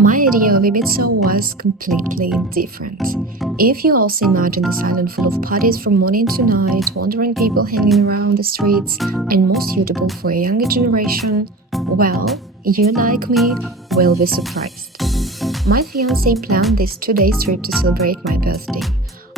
My idea of Ibiza was completely different. If you also imagine this island full of parties from morning to night, wandering people hanging around the streets, and more suitable for a younger generation, well, you like me will be surprised. My fiance planned this 2 day trip to celebrate my birthday.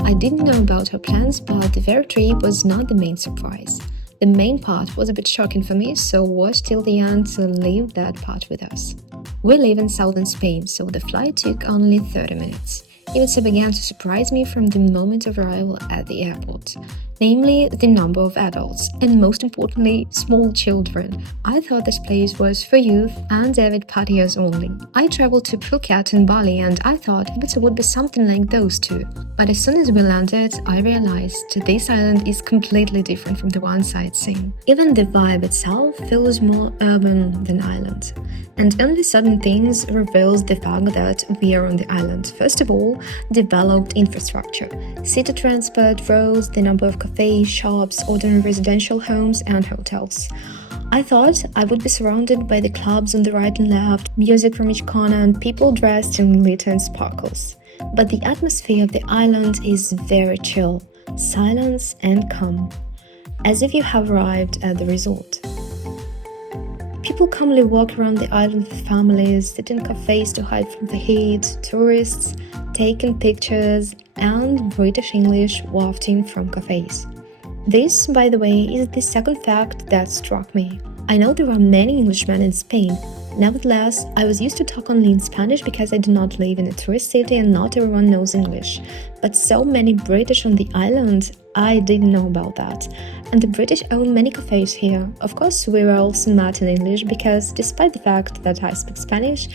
I didn't know about her plans, but the very trip was not the main surprise. The main part was a bit shocking for me, so watch till the end to leave that part with us. We live in southern Spain, so the flight took only 30 minutes. Ibiza began to surprise me from the moment of arrival at the airport, namely the number of adults, and most importantly, small children. I thought this place was for youth and avid partiers only. I traveled to Phuket in Bali and I thought Ibiza would be something like those two. But as soon as we landed, I realized this island is completely different from the ones I'd seen. Even the vibe itself feels more urban than island. And only certain things reveals the fact that we are on the island. First of all, developed infrastructure. City transport rose, the number of cafes, shops, ordinary residential homes and hotels. I thought I would be surrounded by the clubs on the right and left, music from each corner and people dressed in glitter and sparkles. But the atmosphere of the island is very chill, silence and calm, as if you have arrived at the resort. People calmly walk around the island with families, sit in cafes to hide from the heat, tourists taking pictures, and British English wafting from cafes. This, by the way, is the second fact that struck me. I know there are many Englishmen in Spain. Nevertheless, I was used to talk only in Spanish because I do not live in a tourist city and not everyone knows English. But so many British on the island, I didn't know about that. And the British own many cafes here. Of course, we were also not in English because despite the fact that I speak Spanish,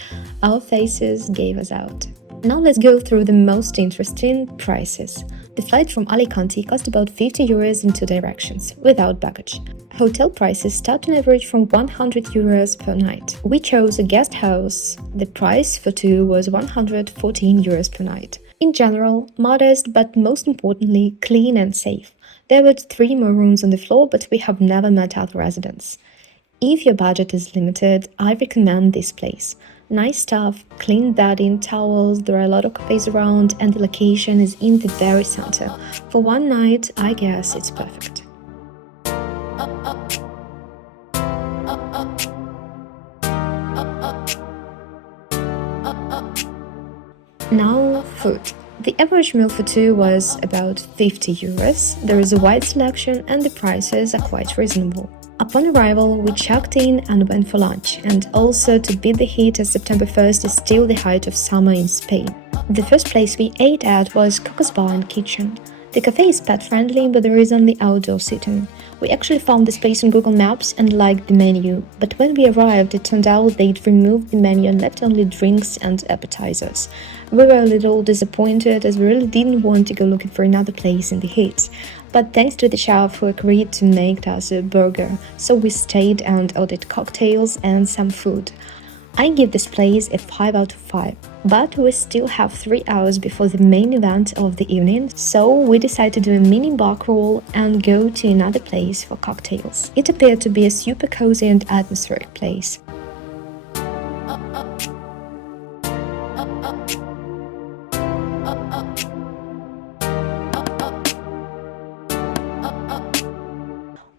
our faces gave us out. Now let's go through the most interesting prices. The flight from Alicante cost about 50 euros in two directions, without baggage. Hotel prices start on average from 100 euros per night. We chose a guest house. The price for two was 114 euros per night. In general, modest, but most importantly, clean and safe. There were 3 more rooms on the floor, but we have never met other residents. If your budget is limited, I recommend this place. Nice stuff, clean bedding, towels, there are a lot of cafes around, and the location is in the very center. For one night, I guess it's perfect. Now, food. The average meal for two was about 50 euros. There is a wide selection and the prices are quite reasonable. Upon arrival, we checked in and went for lunch, and also to beat the heat as September 1st is still the height of summer in Spain. The first place we ate at was Coco's Bar and Kitchen. The cafe is pet-friendly, but there is only outdoor seating. We actually found this place on Google Maps and liked the menu, but when we arrived it turned out they'd removed the menu and left only drinks and appetizers. We were a little disappointed as we really didn't want to go looking for another place in the heat. But thanks to the chef who agreed to make us a burger, so we stayed and ordered cocktails and some food. I give this place a 5 out of 5, but we still have 3 hours before the main event of the evening, so we decided to do a mini bar crawl and go to another place for cocktails. It appeared to be a super cozy and atmospheric place.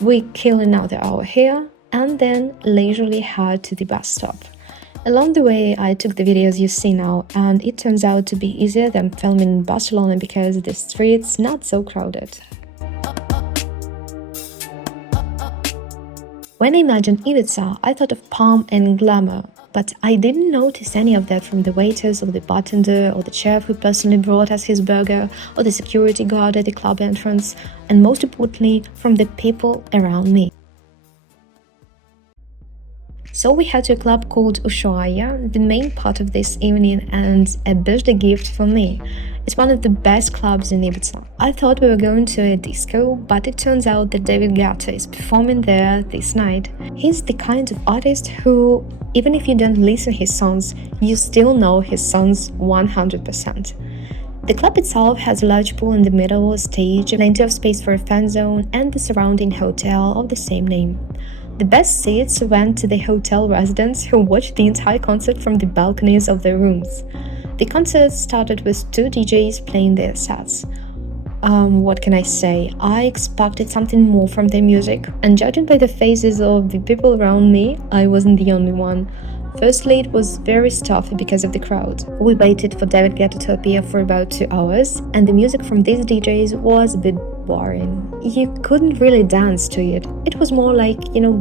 We kill another hour here and then leisurely head to the bus stop. Along the way, I took the videos you see now, and it turns out to be easier than filming in Barcelona because the street's not so crowded. When I imagined Ibiza, I thought of palm and glamour, but I didn't notice any of that from the waiters or the bartender or the chef who personally brought us his burger or the security guard at the club entrance, and most importantly, from the people around me. So we had to a club called Ushuaïa, the main part of this evening and a birthday gift for me. It's one of the best clubs in Ibiza. I thought we were going to a disco, but it turns out that David Guetta is performing there this night. He's the kind of artist who, even if you don't listen his songs, you still know his songs 100%. The club itself has a large pool in the middle, a stage, plenty of space for a fan zone, and the surrounding hotel of the same name. The best seats went to the hotel residents who watched the entire concert from the balconies of their rooms. The concert started with 2 DJs playing their sets. What can I say? I expected something more from their music, and judging by the faces of the people around me, I wasn't the only one. Firstly, it was very stuffy because of the crowd. We waited for David Guetta to appear for about 2 hours, and the music from these DJs was a bit boring. You couldn't really dance to it. It was more like,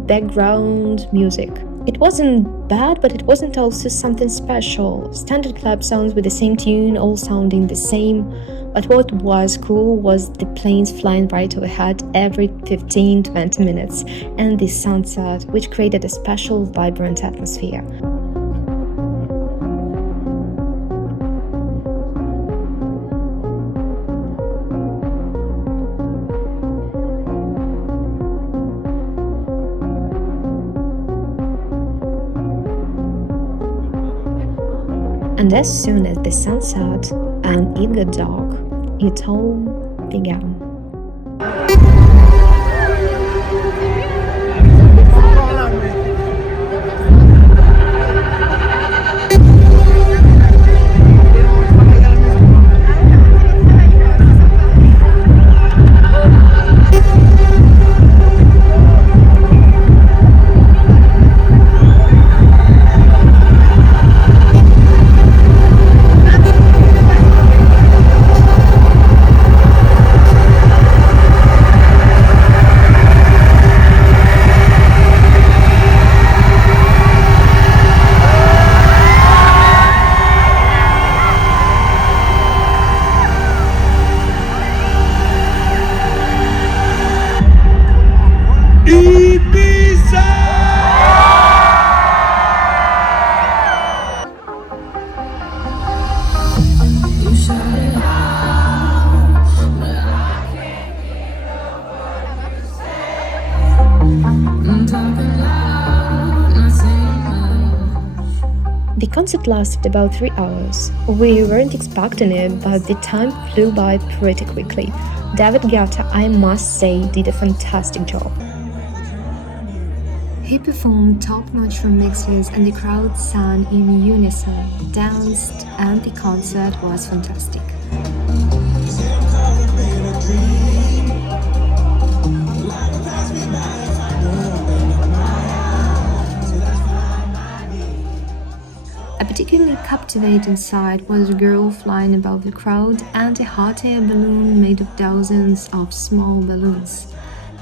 background music. It wasn't bad, but it wasn't also something special. Standard club songs with the same tune, all sounding the same. But what was cool was the planes flying right overhead every 15-20 minutes, and the sunset, which created a special, vibrant atmosphere. And as soon as the sun set and it got dark, it all began. Ibiza! The concert lasted about 3 hours. We weren't expecting it, but the time flew by pretty quickly. David Guetta, I must say, did a fantastic job. He performed top-notch remixes and the crowd sang in unison, danced, and the concert was fantastic. A particularly captivating sight was a girl flying above the crowd and a hot air balloon made of dozens of small balloons.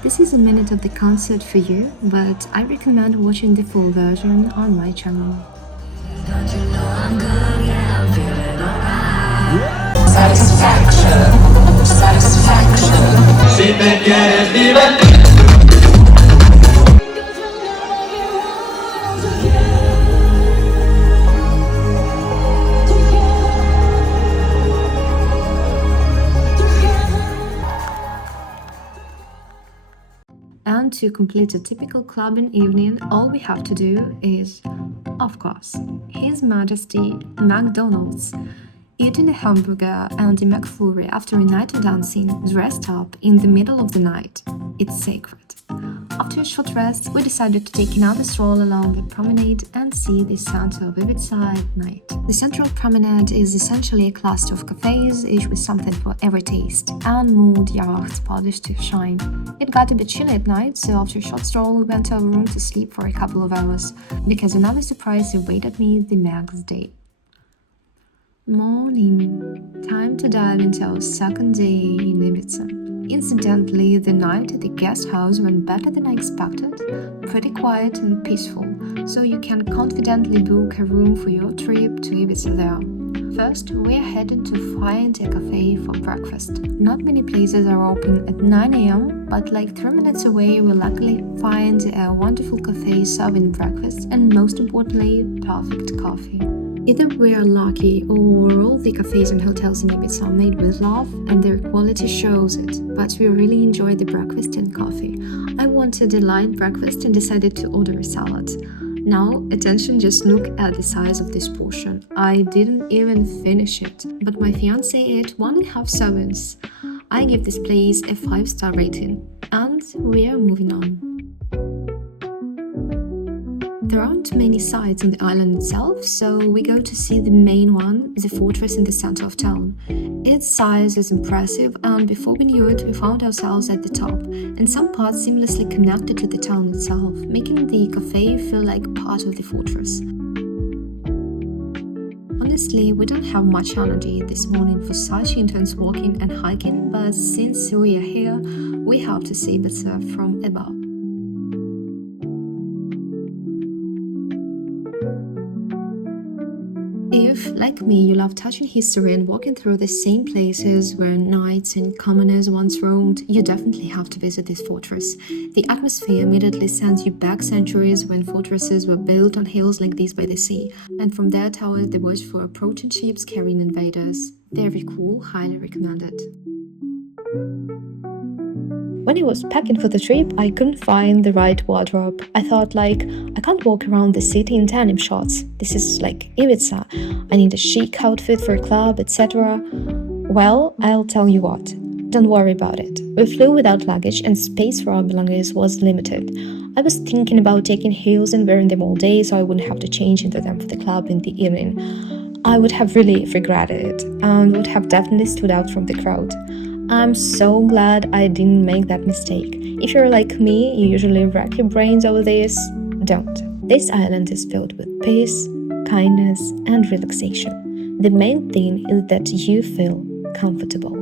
This is a minute of the concert for you, but I recommend watching the full version on my channel. Si te quieres divertir. And to complete a typical clubbing evening, all we have to do is, of course, His Majesty McDonald's. Eating a hamburger and a McFlurry after a night of dancing, dressed up in the middle of the night. It's sacred. After a short rest, we decided to take another stroll along the promenade and see the center of Ibiza at night. The central promenade is essentially a cluster of cafes, each with something for every taste, and moored yachts polished to shine. It got a bit chilly at night, so after a short stroll we went to our room to sleep for a couple of hours, because another surprise awaited me the next day. Morning. Time to dive into our second day in Ibiza. Incidentally, the night at the guest house went better than I expected, pretty quiet and peaceful, so you can confidently book a room for your trip to Ibiza there. First, we are headed to find a cafe for breakfast. Not many places are open at 9 a.m., but like 3 minutes away we luckily find a wonderful cafe serving breakfast and most importantly, perfect coffee. Either we are lucky or all the cafes and hotels in Ibiza are made with love and their quality shows it, but we really enjoyed the breakfast and coffee. I wanted a light breakfast and decided to order a salad. Now, attention, just look at the size of this portion. I didn't even finish it, but my fiancé ate 1.5 servings. I give this place a 5-star rating, and we are moving on. There aren't many sites on the island itself, so we go to see the main one, the fortress in the center of town. Its size is impressive, and before we knew it, we found ourselves at the top, and some parts seamlessly connected to the town itself, making the cafe feel like part of the fortress. Honestly, we don't have much energy this morning for such intense walking and hiking, but since we are here, we have to see Ibiza from above. If, like me, you love touching history and walking through the same places where knights and commoners once roamed, you definitely have to visit this fortress. The atmosphere immediately sends you back centuries when fortresses were built on hills like these by the sea, and from their towers they watch for approaching ships carrying invaders. Very cool, highly recommended. When I was packing for the trip, I couldn't find the right wardrobe. I thought I can't walk around the city in denim shorts. This is like Ibiza. I need a chic outfit for a club, etc. Well, I'll tell you what. Don't worry about it. We flew without luggage and space for our belongings was limited. I was thinking about taking heels and wearing them all day so I wouldn't have to change into them for the club in the evening. I would have really regretted it and would have definitely stood out from the crowd. I'm so glad I didn't make that mistake. If you're like me, you usually rack your brains over this. Don't. This island is filled with peace, kindness, and relaxation. The main thing is that you feel comfortable.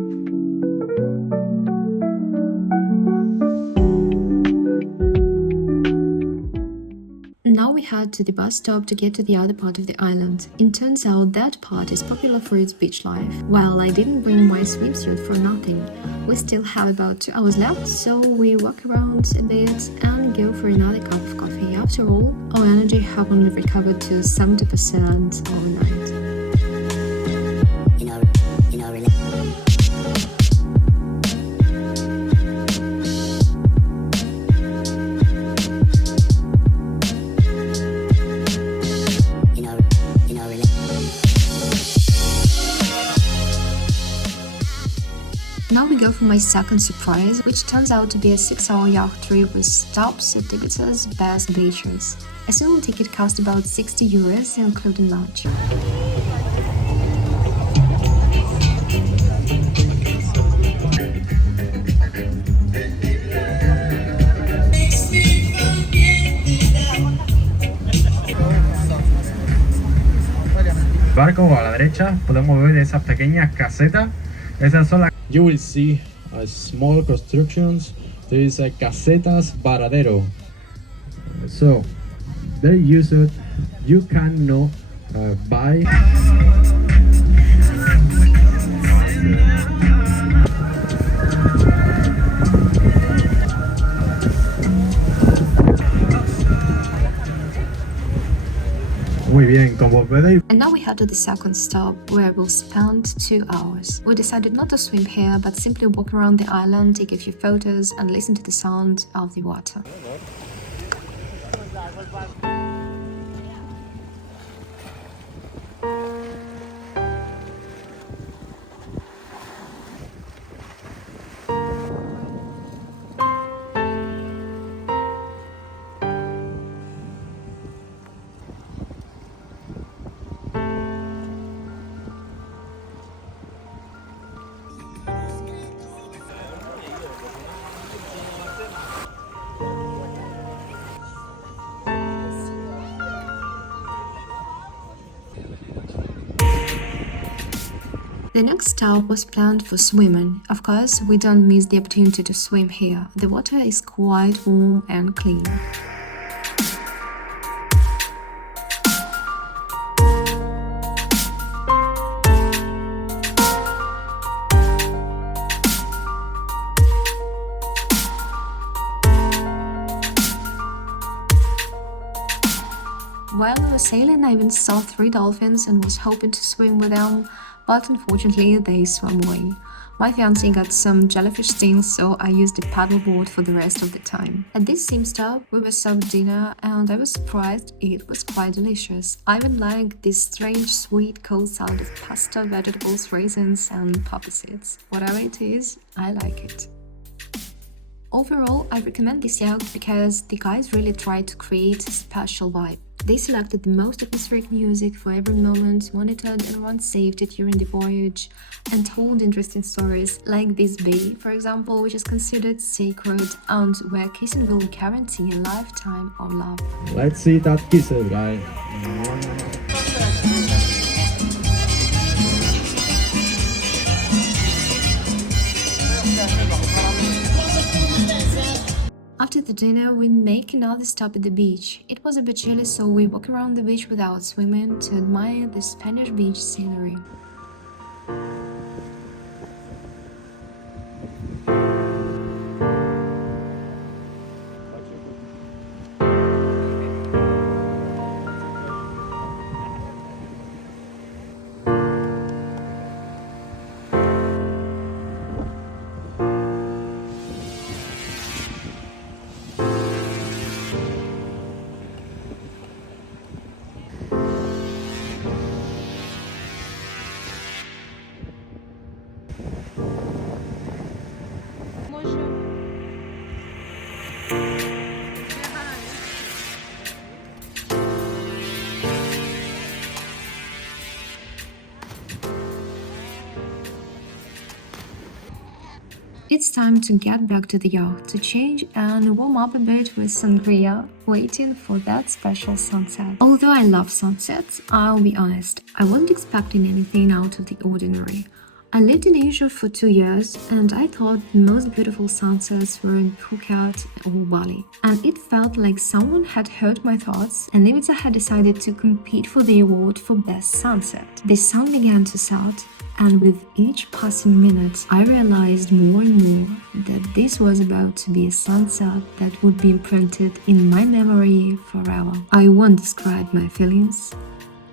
Now we head to the bus stop to get to the other part of the island. It turns out that part is popular for its beach life. Well, I didn't bring my swimsuit for nothing. We still have about 2 hours left, so we walk around a bit and go for another cup of coffee. After all, our energy have only recovered to 70% overnight. Now we go for my second surprise, which turns out to be a 6-hour yacht trip with stops at Ibiza's best beaches. A single ticket cost about 60 euros, including lunch. Barco a la derecha podemos ver esas pequeñas casetas. Esas son las. You will see small constructions. There is a casetas varadero. So they use it. You cannot buy. Muy bien, como podéis. And now we head to the second stop, where we'll spend 2 hours. We decided not to swim here, but simply walk around the island, take a few photos, and listen to the sound of the water. The next stop was planned for swimming. Of course, we don't miss the opportunity to swim here. The water is quite warm and clean. While we were sailing, I even saw 3 dolphins and was hoping to swim with them, but unfortunately they swam away. My fiancé got some jellyfish stings, so I used a paddleboard for the rest of the time. At this same stop, we were served dinner and I was surprised it was quite delicious. I even liked this strange sweet cold salad of pasta, vegetables, raisins and poppy seeds. Whatever it is, I like it. Overall, I recommend this yacht because the guys really tried to create a special vibe. They selected the most atmospheric music for every moment, monitored everyone's safety during the voyage, and told interesting stories like this bay, for example, which is considered sacred and where kissing will guarantee a lifetime of love. Let's see that kisses, guys. After the dinner, we make another stop at the beach. It was a bit chilly, so we walk around the beach without swimming to admire the Spanish beach scenery. It's time to get back to the yacht to change and warm up a bit with sangria, waiting for that special sunset. Although I love sunsets, I'll be honest, I wasn't expecting anything out of the ordinary. I lived in Asia for 2 years and I thought the most beautiful sunsets were in Phuket or Bali. And it felt like someone had heard my thoughts and Ibiza had decided to compete for the award for best sunset. The sun began to set, and with each passing minute, I realized more and more that this was about to be a sunset that would be imprinted in my memory forever. I won't describe my feelings,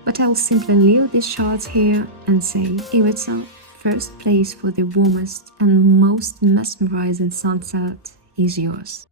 but I'll simply leave these shots here and say Ibiza, first place for the warmest and most mesmerizing sunset is yours.